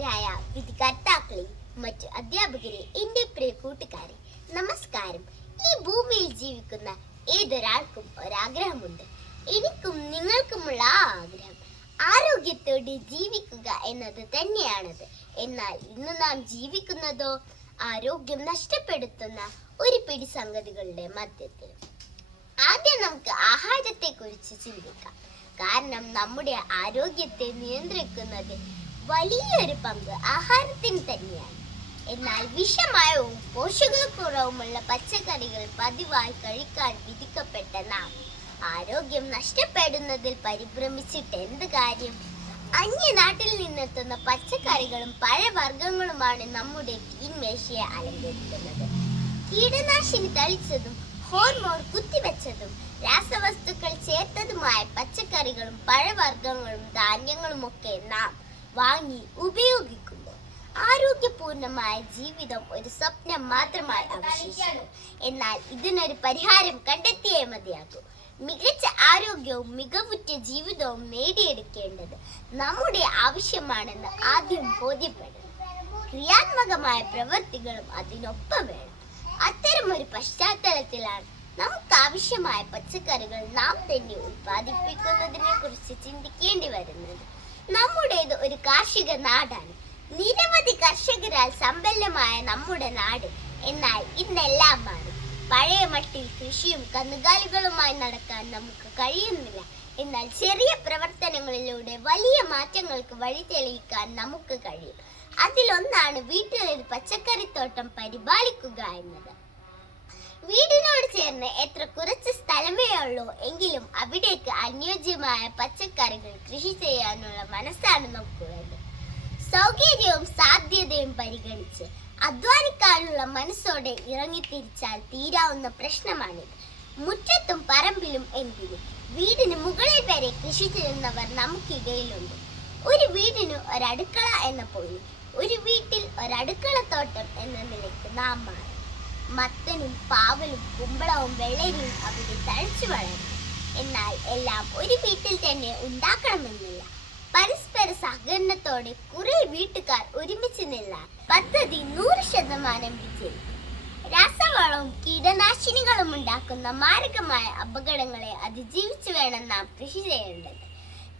ബഹുമാന്യരായ വിധികർത്താക്കളെ മറ്റു അധ്യാപകരെ എന്റെ പ്രിയ കൂട്ടുകാരെ നമസ്കാരം. ഈ ഭൂമിയിൽ ജീവിക്കുന്ന ഏതൊരാൾക്കും ഒരാഗ്രഹമുണ്ട്. എനിക്കും നിങ്ങൾക്കുമുള്ള ആ ആഗ്രഹം. ആരോഗ്യത്തോടെ ജീവിക്കുക എന്നത് തന്നെയാണത്. എന്നാൽ ഇന്ന് നാം ജീവിക്കുന്നതോ ആരോഗ്യം നഷ്ടപ്പെടുത്തുന്ന ഒരു പിടി സംഗതികളുടെ മധ്യത്തിൽ. ആദ്യം നമുക്ക് ആഹാരത്തെക്കുറിച്ച് ചിന്തിക്കാം. കാരണം നമ്മുടെ ആരോഗ്യത്തെ നിയന്ത്രിക്കുന്നത് വലിയൊരു പങ്ക് ആഹാരത്തിന് തന്നെയാണ്. എന്നാൽ വിഷമയവും പോഷകക്കുറവുമുള്ള പച്ചക്കറികൾ പതിവായി കഴിക്കാൻ വിധിക്കപ്പെട്ട നാം ആരോഗ്യം നഷ്ടപ്പെടുന്നതിൽ പരിഭ്രമിച്ചിട്ട് എന്ത് കാര്യം? അന്യനാട്ടിൽ നിന്നെത്തുന്ന പച്ചക്കറികളും പഴവർഗങ്ങളുമാണ് നമ്മുടെ കീൻമേശയെ അലങ്കരിക്കുന്നത്. കീടനാശിനി തളിച്ചതും ഹോർമോൺ കുത്തിവെച്ചതും രാസവസ്തുക്കൾ ചേർത്തതുമായ പച്ചക്കറികളും പഴവർഗങ്ങളും ധാന്യങ്ങളുമൊക്കെ നാം വാങ്ങി ഉപയോഗിക്കുമ്പോൾ ആരോഗ്യപൂർണമായ ജീവിതം ഒരു സ്വപ്നം മാത്രമായി അവശേഷിക്കുന്നു. എന്നാൽ ഇതിനൊരു പരിഹാരം കണ്ടെത്തിയേ മതിയാകൂ. മികച്ച ആരോഗ്യവും മികവുറ്റ ജീവിതവും നേടിയെടുക്കേണ്ടത് നമ്മുടെ ആവശ്യമാണെന്ന് ആദ്യം ബോധ്യപ്പെടുന്നു ക്രിയാത്മകമായ പ്രവൃത്തികളും അതിനൊപ്പം വേണം. അത്തരമൊരു പശ്ചാത്തലത്തിലാണ് നമുക്ക് ആവശ്യമായ പച്ചക്കറികൾ നാം തന്നെ ഉത്പാദിപ്പിക്കുന്നതിനെ കുറിച്ച് ചിന്തിക്കേണ്ടി വരുന്നത്. നമ്മുടേത് ഒരു കാർഷിക നാടാണ്. നിരവധി കർഷകരാൽ സമ്പന്നമായ നമ്മുടെ നാട്. എന്നാൽ ഇന്നെല്ലാം മാറി പഴയ മട്ടിൽ കൃഷിയും കന്നുകാലികളുമായി നടക്കാൻ നമുക്ക് കഴിയുന്നില്ല. എന്നാൽ ചെറിയ പ്രവർത്തനങ്ങളിലൂടെ വലിയ മാറ്റങ്ങൾക്ക് വഴി തെളിയിക്കാൻ നമുക്ക് കഴിയും. അതിലൊന്നാണ് വീട്ടിലൊരു പച്ചക്കറിത്തോട്ടം പരിപാലിക്കുക എന്നത്. വീടിനോട് ചേർന്ന് എത്ര കുറച്ച് സ്ഥലമേ ഉള്ളൂ എങ്കിലും അവിടേക്ക് അനുയോജ്യമായ പച്ചക്കറികൾ കൃഷി ചെയ്യാനുള്ള മനസ്സാണ് നമുക്ക് വേണ്ടത്. സൗകര്യവും സാധ്യതയും പരിഗണിച്ച് അധ്വാനിക്കാനുള്ള മനസ്സോടെ ഇറങ്ങി ഇറങ്ങിത്തിരിച്ചാൽ തീരാവുന്ന പ്രശ്നമാണിത്. മുറ്റത്തും പറമ്പിലും എന്തിനും വീടിന് മുകളിൽ വരെ കൃഷി ചെയ്യുന്നവർ നമുക്കിടയിലുണ്ട്. ഒരു വീടിന് ഒരടുക്കള എന്ന പോയി ഒരു വീട്ടിൽ ഒരടുക്കളത്തോട്ടം എന്ന നിലയ്ക്ക് നാം മാറി. മത്തനും പാവലും കുമ്പളവും വെള്ളരിയും അവിടെ തഴച്ചു വളരും. എന്നാൽ എല്ലാം ഒരു വീട്ടിൽ തന്നെ ഉണ്ടാക്കണമെന്നില്ല. പരസ്പര സഹകരണത്തോടെ കുറെ വീട്ടുകാർ ഒരുമിച്ച് നിന്നാൽ പദ്ധതി നൂറ് ശതമാനം വിജയിക്കും. രാസവളവും കീടനാശിനികളും ഉണ്ടാക്കുന്ന മാരകമായ അപകടങ്ങളെ അതിജീവിച്ചു വേണം നാം കൃഷി ചെയ്യേണ്ടത്.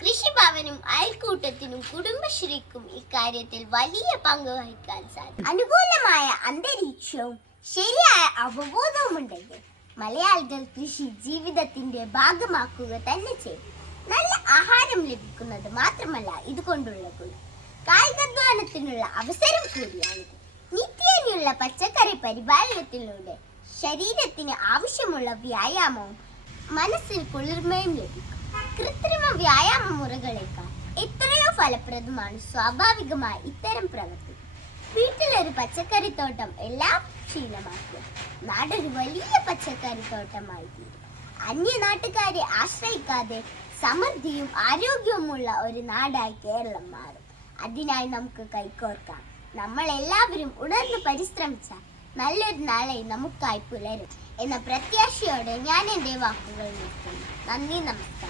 കൃഷിഭവനും അയൽക്കൂട്ടത്തിനും കുടുംബശ്രീക്കും ഇക്കാര്യത്തിൽ വലിയ പങ്ക് വഹിക്കാൻ സാധിക്കും. അനുകൂലമായ അന്തരീക്ഷവും ശരിയായ അവബോധവും ഉണ്ടെങ്കിൽ മലയാളികൾ കൃഷി ജീവിതത്തിന്റെ ഭാഗമാക്കുക തന്നെ ചെയ്യും. നല്ല ആഹാരം ലഭിക്കുന്നത് മാത്രമല്ല ഇതുകൊണ്ടുള്ള ഗുണം കായികാധ്വാനത്തിനുള്ള അവസരം കൂടിയാണിത് നിത്യേനയുള്ള പച്ചക്കറി പരിപാലനത്തിലൂടെ ശരീരത്തിന് ആവശ്യമുള്ള വ്യായാമവും മനസ്സിന് കുളിർമയും ലഭിക്കും. കൃത്രിമ വ്യായാമ മുറകളേക്കാൾ എത്രയോ ഫലപ്രദമാണ് സ്വാഭാവികമായി ഇത്തരം പ്രവൃത്തി വീട്ടിലൊരു പച്ചക്കറിത്തോട്ടം എല്ലാം ശീലമാക്കുക. നാടൊരു വലിയ പച്ചക്കറിത്തോട്ടമായി തീരും. അന്യ നാട്ടുകാരെ ആശ്രയിക്കാതെ സമൃദ്ധിയും ആരോഗ്യവുമുള്ള ഒരു നാടായി കേരളം മാറും. അതിനായി നമുക്ക് കൈകോർക്കാം. നമ്മൾ എല്ലാവരും ഉണർന്ന് പരിശ്രമിച്ചാൽ നല്ലൊരു നാളെ നമുക്കായി പുലരും എന്ന പ്രത്യാശയോടെ ഞാൻ എന്റെ വാക്കുകൾ നിർത്തുന്നു. നന്ദി നമസ്കാരം.